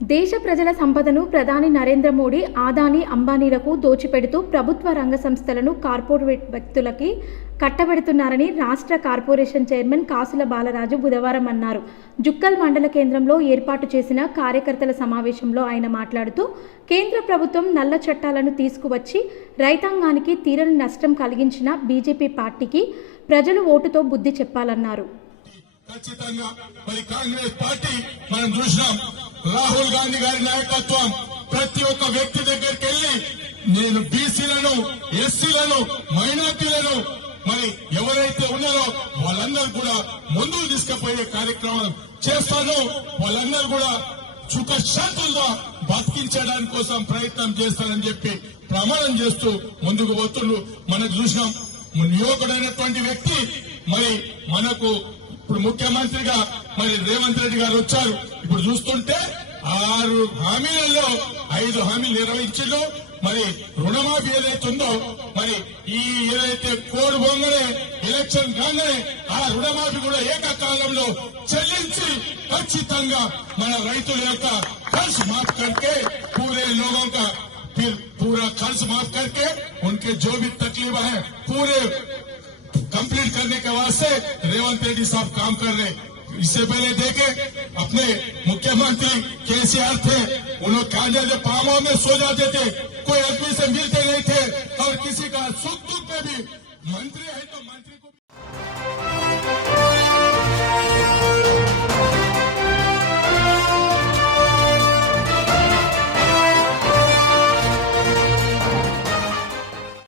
దేశ ప్రజల సంపదను ప్రధాని నరేంద్ర మోడీ ఆదాని అంబానీలకు దోచిపెడుతూ ప్రభుత్వ రంగ సంస్థలను కార్పొరేట్ వ్యక్తులకి కట్టబెడుతున్నారని రాష్ట్ర కార్పొరేషన్ చైర్మన్ కాసుల బాలరాజు బుధవారం అన్నారు. జుక్కల్ మండల కేంద్రంలో ఏర్పాటు చేసిన కార్యకర్తల సమావేశంలో ఆయన మాట్లాడుతూ కేంద్ర ప్రభుత్వం నల్ల చట్టాలను తీసుకువచ్చి రైతాంగానికి తీరని నష్టం కలిగించిన బీజేపీ పార్టీకి ప్రజలు ఓటుతో బుద్ధి చెప్పాలన్నారు. ఖచ్చితంగా మరి కాంగ్రెస్ పార్టీ మనం చూసినాం. రాహుల్ గాంధీ గారి నాయకత్వం ప్రతి ఒక్క వ్యక్తి దగ్గరికి వెళ్ళి నేను బీసీలను ఎస్సీలను మైనార్టీలను మరి ఎవరైతే ఉన్నారో వాళ్ళందరూ కూడా ముందుకు తీసుకుపోయే కార్యక్రమం చేస్తాను. వాళ్ళందరూ కూడా సుఖశాంతులుగా బతికించడానికి కోసం ప్రయత్నం చేస్తానని చెప్పి ప్రమాణం చేస్తూ ముందుకు పోతున్నారు మనకు చూసినాం యువకుడైనటువంటి వ్యక్తి మరి మనకు ఇప్పుడు ముఖ్యమంత్రిగా మరి రేవంత్ రెడ్డి గారు వచ్చారు ఇప్పుడు చూస్తుంటే ఆరు హామీలలో ఐదు హామీలు నిర్వహించిండు మరి రుణమాఫీ ఏదైతుందో మరి ఈ ఏదైతే కోడ్ బొంగనే ఎలక్షన్ కాగానే ఆ రుణమాఫీ కూడా ఏకకాలంలో చెల్లించి ఖచ్చితంగా మన రైతుల యొక్క ఖర్చు మాఫ్ करके पूरे लोगों का फिर पूरा खर्च माफ करके उनके जो भी तकलीफ है पूरे कंप्लीट करने के वास्ते रेवंत रेड्डी साहब काम कर रहे। इससे पहले देखे, अपने मुख्यमंत्री केसीआर थे, उन्होंने कहा जाते पामों में सो जाते थे, कोई आदमी से मिलते नहीं थे, और किसी का सुख दुख में भी